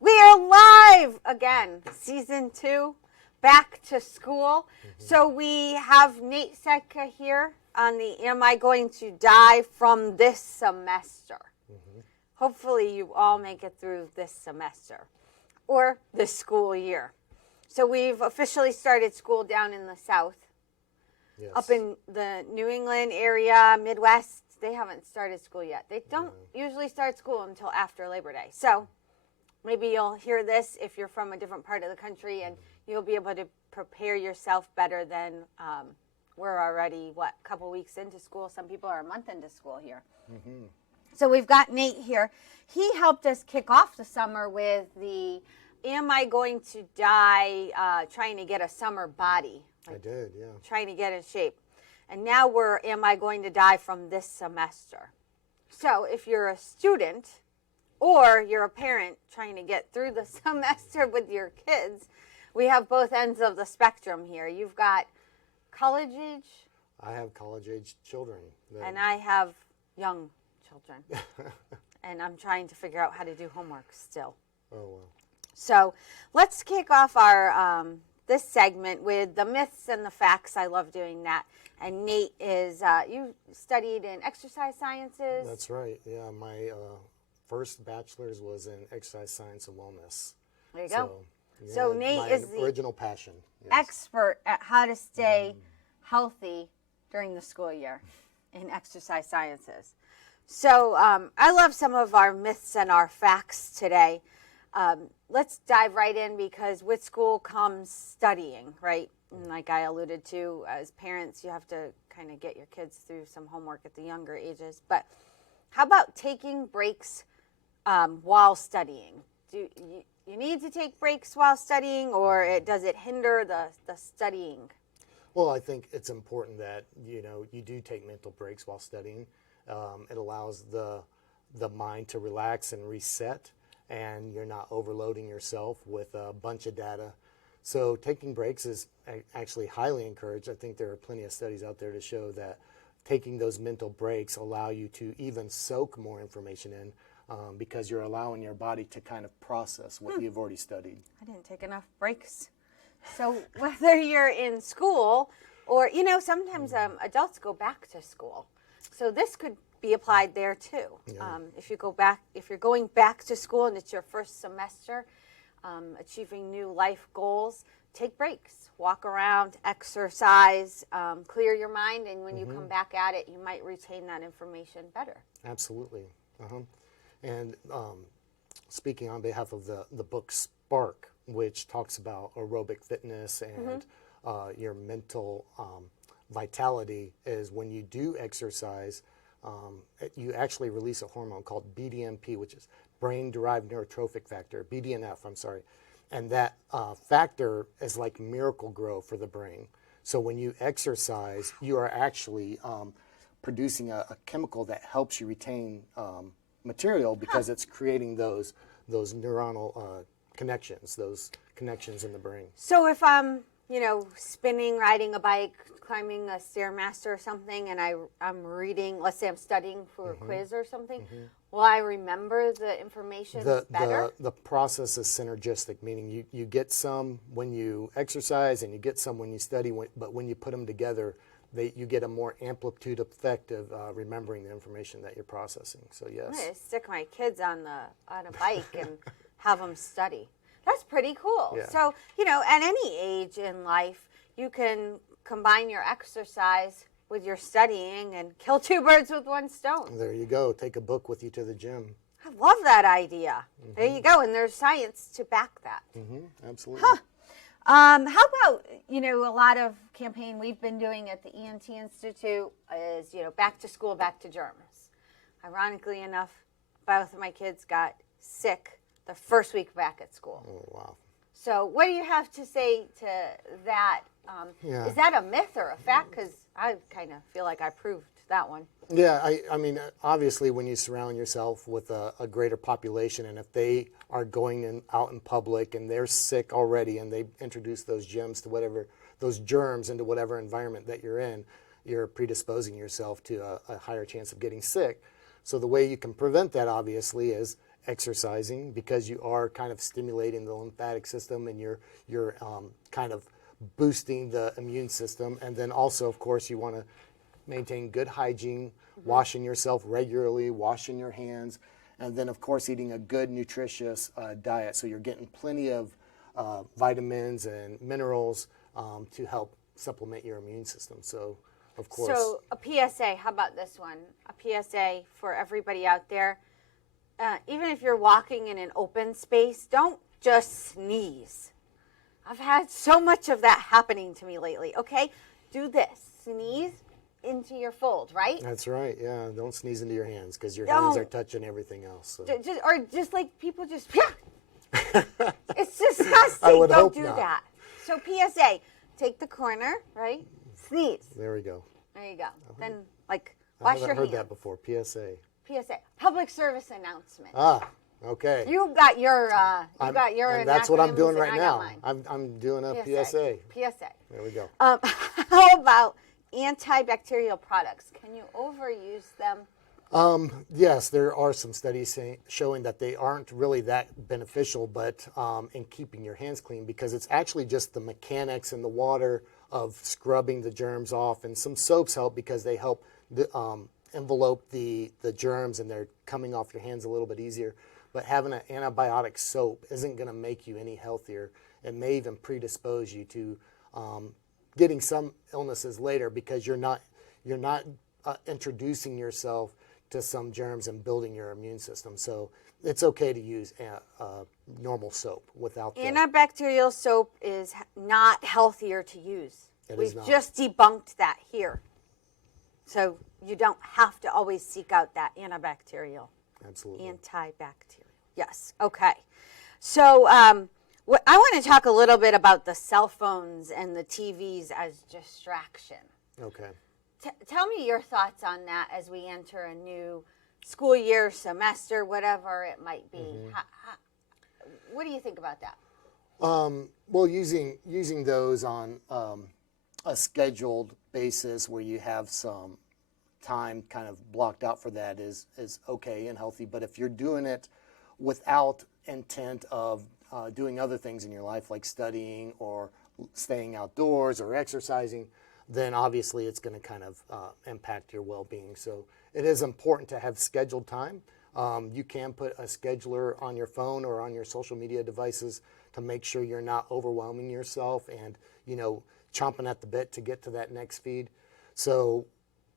We are live again, season 2, back to school. So we have Nate Setka here on the Am I Going to Die from this semester. Hopefully you all make it through this semester or this school year. So we've officially started school down in the South. Yes. Up in the New England area, Midwest, they haven't started school yet. They don't usually start school until after Labor Day. So maybe you'll hear this if you're from a different part of the country, and you'll be able to prepare yourself better than we're already, a couple weeks into school. Some people are a month into school here. So we've got Nate here. He helped us kick off the summer with the Am I Going to Die trying to get a summer body. I did, yeah. Trying to get in shape. And now we're Am I Going to Die from this semester. So if you're a student or you're a parent trying to get through the semester with your kids, we have both ends of the spectrum here. You've got college age. I have college-age children. And I have young children. And I'm trying to figure out how to do homework still. Oh, well. So let's kick off our this segment with the myths and the facts. I love doing that. And Nate is, you studied in exercise sciences. That's right, yeah. My first bachelor's was in exercise science and wellness. There you go. Yeah, So Nate is the original passion. Yes. expert at how to stay healthy during the school year in exercise sciences. So I love some of our myths and our facts today. Let's dive right in, because with school comes studying, right? And like I alluded to, as parents, you have to kind of get your kids through some homework at the younger ages. But how about taking breaks while studying? Do you need to take breaks while studying, or does it hinder the studying? Well, I think it's important that, you do take mental breaks while studying. It allows the mind to relax and reset, and you're not overloading yourself with a bunch of data. So taking breaks is actually highly encouraged. I think there are plenty of studies out there to show that taking those mental breaks allow you to even soak more information in, because you're allowing your body to kind of process what you've already studied. I didn't take enough breaks. So whether you're in school or, sometimes adults go back to school. So this could be applied there too. Yeah. If you're going back to school and it's your first semester, achieving new life goals, take breaks, walk around, exercise, clear your mind, and when you come back at it, you might retain that information better. Absolutely. And speaking on behalf of the book Spark, which talks about aerobic fitness and your mental vitality, is when you do exercise, you actually release a hormone called BDNF, which is brain-derived neurotrophic factor, BDNF, I'm sorry. And that factor is like miracle grow for the brain. So when you exercise, you are actually producing a chemical that helps you retain material, because it's creating those neuronal connections, those connections in the brain. So if I'm, spinning, riding a bike, climbing a Stairmaster or something, and I'm reading, let's say I'm studying for a quiz or something, will I remember the information better? The process is synergistic, meaning you get some when you exercise and you get some when you study, but when you put them together, you get a more amplitude effect of remembering the information that you're processing. So yes. I'm gonna stick my kids on a bike and have them study. That's pretty cool. Yeah. So, at any age in life, you can combine your exercise with your studying and kill two birds with one stone. There you go. Take a book with you to the gym. I love that idea. There you go. And there's science to back that. Absolutely. Huh. How about, a lot of campaign we've been doing at the ENT Institute is, back to school, back to germs. Ironically enough, both of my kids got sick the first week back at school. Oh, wow. So what do you have to say to that? Is that a myth or a fact? Because I kind of feel like I proved that one. Yeah, I mean, obviously when you surround yourself with a greater population, and if they are going out in public and they're sick already, and they introduce those germs into whatever environment that you're in, you're predisposing yourself to a higher chance of getting sick. So the way you can prevent that, obviously, is exercising because you are kind of stimulating the lymphatic system and you're kind of boosting the immune system. And then also, of course, you want to maintain good hygiene, washing yourself regularly, washing your hands, and then, of course, eating a good, nutritious diet. So you're getting plenty of vitamins and minerals to help supplement your immune system. So, of course. So a PSA, how about this one? A PSA for everybody out there. Even if you're walking in an open space, don't just sneeze. I've had so much of that happening to me lately. Okay, do this. Sneeze into your fold, right? That's right. Yeah, don't sneeze into your hands because your hands are touching everything else. So. Just like people just. It's disgusting. I would don't hope do not. that. So PSA, take the corner, right? Sneeze. There we go. There you go. Then wash your hands. I haven't heard that before. PSA. PSA, public service announcement. Ah, okay. You got your and that's what I'm doing acronyms, right and I got now. mine. I'm doing a PSA. PSA. There we go. How about antibacterial products? Can you overuse them? Yes, there are some studies showing that they aren't really that beneficial, but in keeping your hands clean, because it's actually just the mechanics in the water of scrubbing the germs off, and some soaps help because they help envelope the germs and they're coming off your hands a little bit easier. But having an antibiotic soap isn't going to make you any healthier. It may even predispose you to getting some illnesses later because you're not introducing yourself to some germs and building your immune system. So it's okay to use normal soap without Antibacterial soap is not healthier to use. We've just debunked that here. So you don't have to always seek out that antibacterial. Absolutely. Antibacterial. Yes. Okay. So I want to talk a little bit about the cell phones and the TVs as distraction. Okay. Tell me your thoughts on that as we enter a new school year, semester, whatever it might be. What do you think about that? Well, using those on a scheduled basis where you have some time kind of blocked out for that is okay and healthy. But if you're doing it without intent of doing other things in your life, like studying or staying outdoors or exercising, then obviously it's going to kind of impact your well-being. So it is important to have scheduled time. You can put a scheduler on your phone or on your social media devices to make sure you're not overwhelming yourself and, chomping at the bit to get to that next feed. So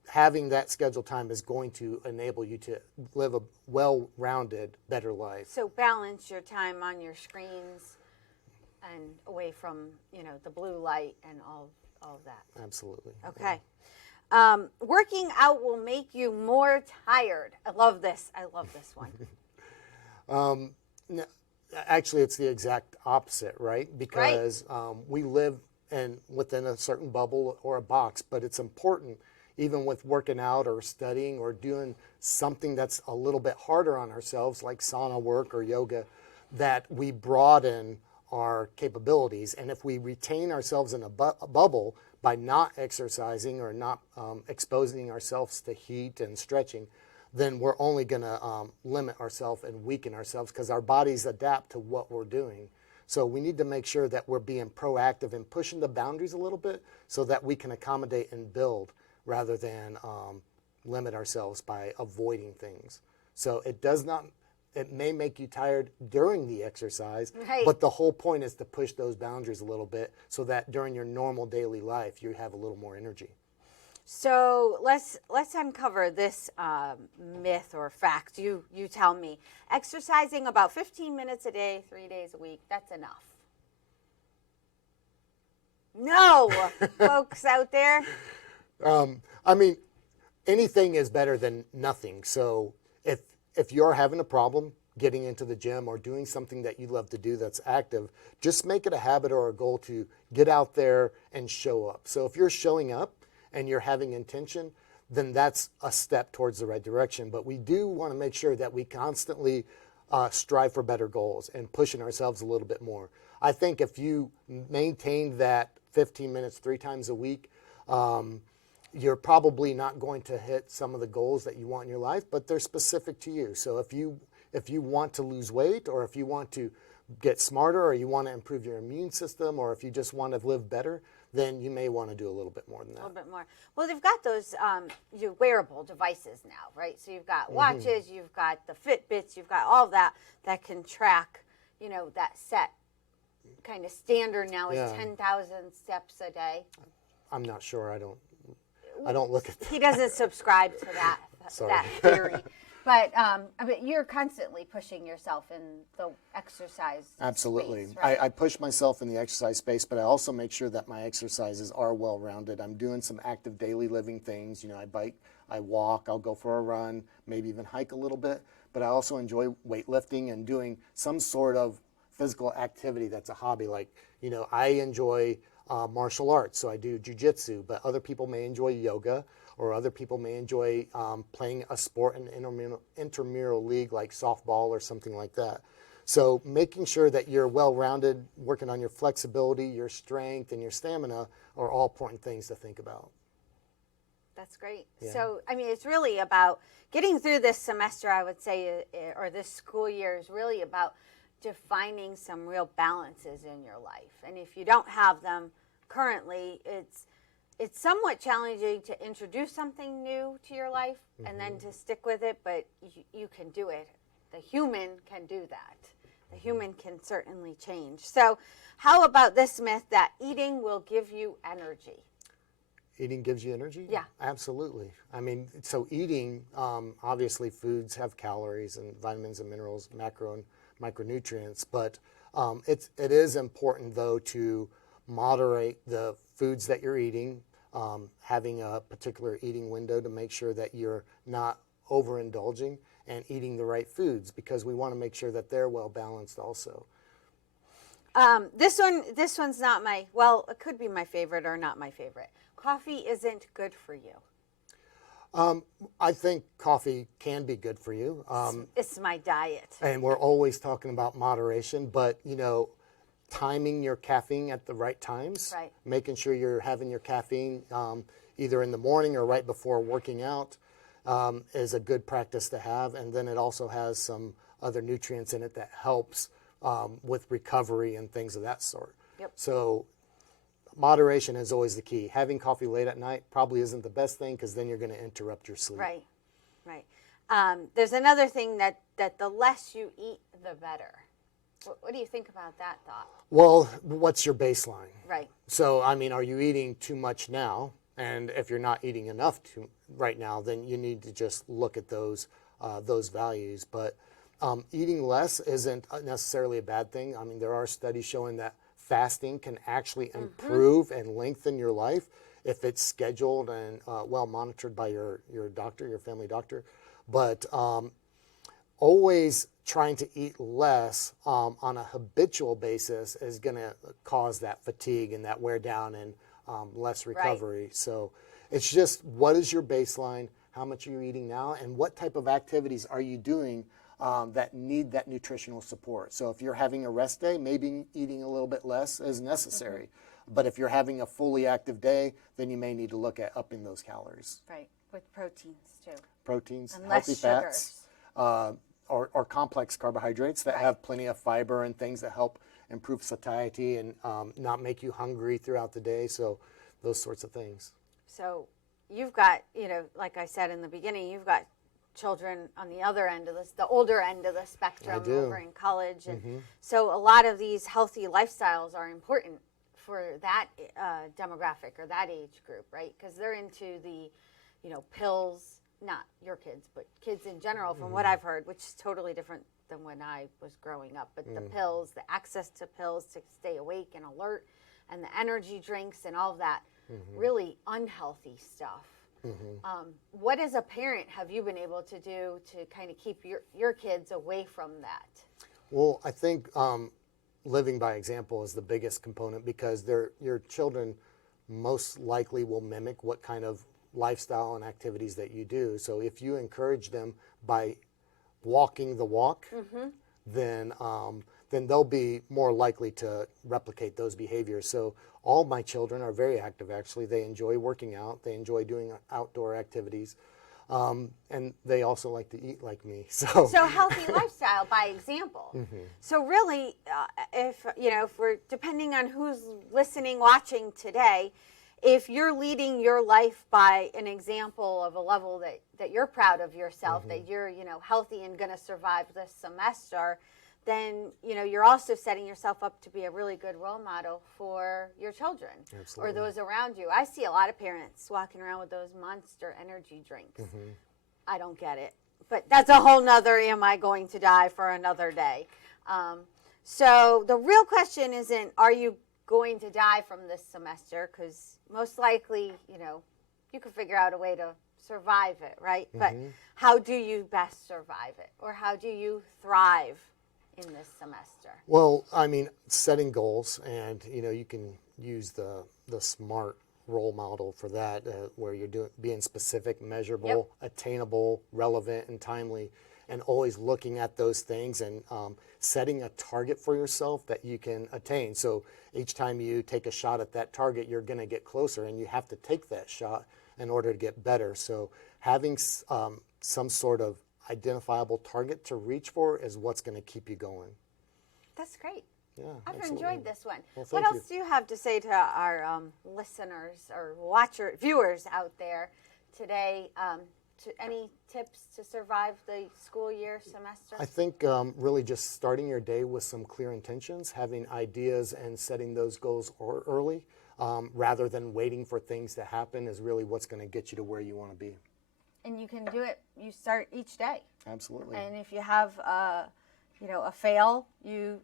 having that scheduled time is going to enable you to live a well-rounded, better life. So balance your time on your screens and away from, the blue light and all of that. Absolutely. Okay. Working out will make you more tired. I love this one. No, actually, it's the exact opposite, right? Because we live within a certain bubble or a box, but it's important, even with working out or studying or doing something that's a little bit harder on ourselves, like sauna work or yoga, that we broaden our capabilities. And if we retain ourselves in a bubble by not exercising or not exposing ourselves to heat and stretching, then we're only going to limit ourselves and weaken ourselves because our bodies adapt to what we're doing. So we need to make sure that we're being proactive and pushing the boundaries a little bit so that we can accommodate and build rather than limit ourselves by avoiding things. So it may make you tired during the exercise, but the whole point is to push those boundaries a little bit so that during your normal daily life, you have a little more energy. So let's uncover this myth or fact. You tell me. Exercising about 15 minutes a day, 3 days a week, that's enough. No, folks out there. I mean, anything is better than nothing. So if you're having a problem getting into the gym or doing something that you love to do that's active, just make it a habit or a goal to get out there and show up. So if you're showing up and you're having intention, then that's a step towards the right direction. But we do want to make sure that we constantly strive for better goals and pushing ourselves a little bit more. I think if you maintain that 15 minutes 3 times a week, you're probably not going to hit some of the goals that you want in your life, but they're specific to you. So if you if you want to lose weight, or if you want to get smarter, or you want to improve your immune system, or if you just want to live better, then you may want to do a little bit more than that. A little bit more. Well, they've got those your wearable devices now, right? So you've got watches, you've got the Fitbits, you've got all that can track, you know, that set kind of standard now is 10,000 steps a day. I'm not sure. I don't look at that. He doesn't subscribe to that theory. But I mean, you're constantly pushing yourself in the exercise Absolutely. space, right? I push myself in the exercise space, but I also make sure that my exercises are well-rounded. I'm doing some active daily living things. You know, I bike, I walk, I'll go for a run, maybe even hike a little bit. But I also enjoy weightlifting and doing some sort of physical activity that's a hobby. Like, you know, I enjoy martial arts, so I do jiu-jitsu, but other people may enjoy yoga, or other people may enjoy playing a sport in an intramural league like softball or something like that. So making sure that you're well-rounded, working on your flexibility, your strength, and your stamina are all important things to think about. That's great. Yeah. So, I mean, it's really about getting through this semester, I would say, or this school year is really about defining some real balances in your life. And if you don't have them currently, it's somewhat challenging to introduce something new to your life and then to stick with it, but you can do it. The human can do that. The human can certainly change. So how about this myth that eating will give you energy? Eating gives you energy? Yeah. Absolutely. I mean, so eating, obviously foods have calories and vitamins and minerals, macro and micronutrients, but it is important, though, to moderate the foods that you're eating, having a particular eating window to make sure that you're not overindulging, and eating the right foods, because we want to make sure that they're well balanced also. This one's not it could be my favorite or not my favorite. Coffee isn't good for you. I think coffee can be good for you. It's my diet. And we're always talking about moderation, but, you know, timing your caffeine at the right times, Right. making sure you're having your caffeine either in the morning or right before working out is a good practice to have. And then it also has some other nutrients in it that helps with recovery and things of that sort. Yep. So moderation is always the key. Having coffee late at night probably isn't the best thing, because then you're going to interrupt your sleep. Right, right. There's another thing that the less you eat, the better. What do you think about that thought? Well, what's your baseline? Right. So, I mean, are you eating too much now? And if you're not eating enough right now, then you need to just look at those values. But eating less isn't necessarily a bad thing. I mean, there are studies showing that fasting can actually improve and lengthen your life if it's scheduled and well monitored by your doctor, your family doctor. But always trying to eat less on a habitual basis is going to cause that fatigue and that wear down and less recovery. Right. So it's just, what is your baseline? How much are you eating now? And what type of activities are you doing that need that nutritional support? So if you're having a rest day, maybe eating a little bit less is necessary. But if you're having a fully active day, then you may need to look at upping those calories. Right, with proteins too. Proteins, and healthy less fats, or complex carbohydrates that have plenty of fiber and things that help improve satiety and not make you hungry throughout the day. So those sorts of things. So you've got, you know, like I said in the beginning, you've got children on the other end of this, the older end of the spectrum over in college. And so a lot of these healthy lifestyles are important for that demographic or that age group, right? Because they're into the, you know, pills, not your kids, but kids in general, from what I've heard, which is totally different than when I was growing up. But the pills, the access to pills to stay awake and alert, and the energy drinks and all of that, really unhealthy stuff. What as a parent have you been able to do to kind of keep your kids away from that? Well, I think living by example is the biggest component, because your children most likely will mimic what kind of lifestyle and activities that you do. So if you encourage them by walking the walk, then they'll be more likely to replicate those behaviors. So all my children are very active, actually. They enjoy working out. They enjoy doing outdoor activities. And they also like to eat like me. So, So healthy lifestyle by example. So really, if we're depending on who's listening, watching today, if you're leading your life by an example of a level that you're proud of yourself, that you're healthy and going to survive this semester, then you're also setting yourself up to be a really good role model for your children or those around you. I see a lot of parents walking around with those Monster energy drinks. I don't get it, but that's a whole nother am I going to die for another day. So the real question isn't, are you going to die from this semester? Because most likely, you can figure out a way to survive it, right? But how do you best survive it? Or how do you thrive in this semester? well, I mean, setting goals, and you can use the SMART role model for that, where you're being specific, measurable, attainable, relevant, and timely, and always looking at those things and setting a target for yourself that you can attain. So each time you take a shot at that target, you're going to get closer, and you have to take that shot in order to get better. So having some sort of identifiable target to reach for is what's going to keep you going. That's great. Yeah, I've absolutely. enjoyed this one. Well, What thank else do you have to say to our listeners or viewers out there today? Any tips to survive the school year semester? I think really just starting your day with some clear intentions, having ideas and setting those goals early, rather than waiting for things to happen, is really what's going to get you to where you want to be. And you can do it. You start each day. Absolutely. And if you have a fail, you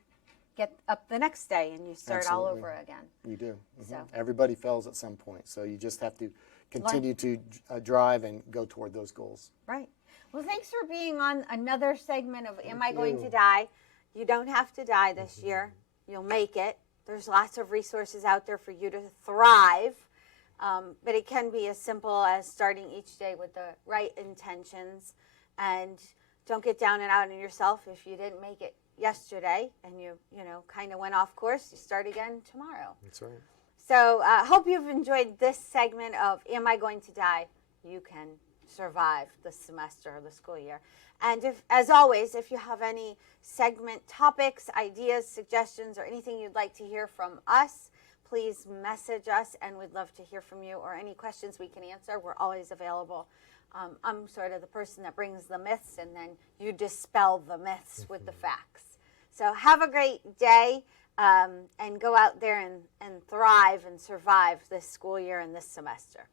get up the next day and you start all Absolutely. over again. You do. So. Everybody fails at some point, so you just have to continue to drive and go toward those goals. Right. Well, thanks for being on another segment of Am I Going you. to Die? You don't have to die this year. You'll make it. There's lots of resources out there for you to thrive. But it can be as simple as starting each day with the right intentions, and don't get down and out on yourself if you didn't make it yesterday and you kind of went off course. You start again tomorrow. That's right. So hope you've enjoyed this segment of Am I Going to Die? You can survive the semester or the school year. And as always, if you have any segment topics, ideas, suggestions, or anything you'd like to hear from us, please message us, and we'd love to hear from you, or any questions we can answer. We're always available. I'm sort of the person that brings the myths, and then you dispel the myths with the facts. So have a great day, and go out there and thrive and survive this school year and this semester.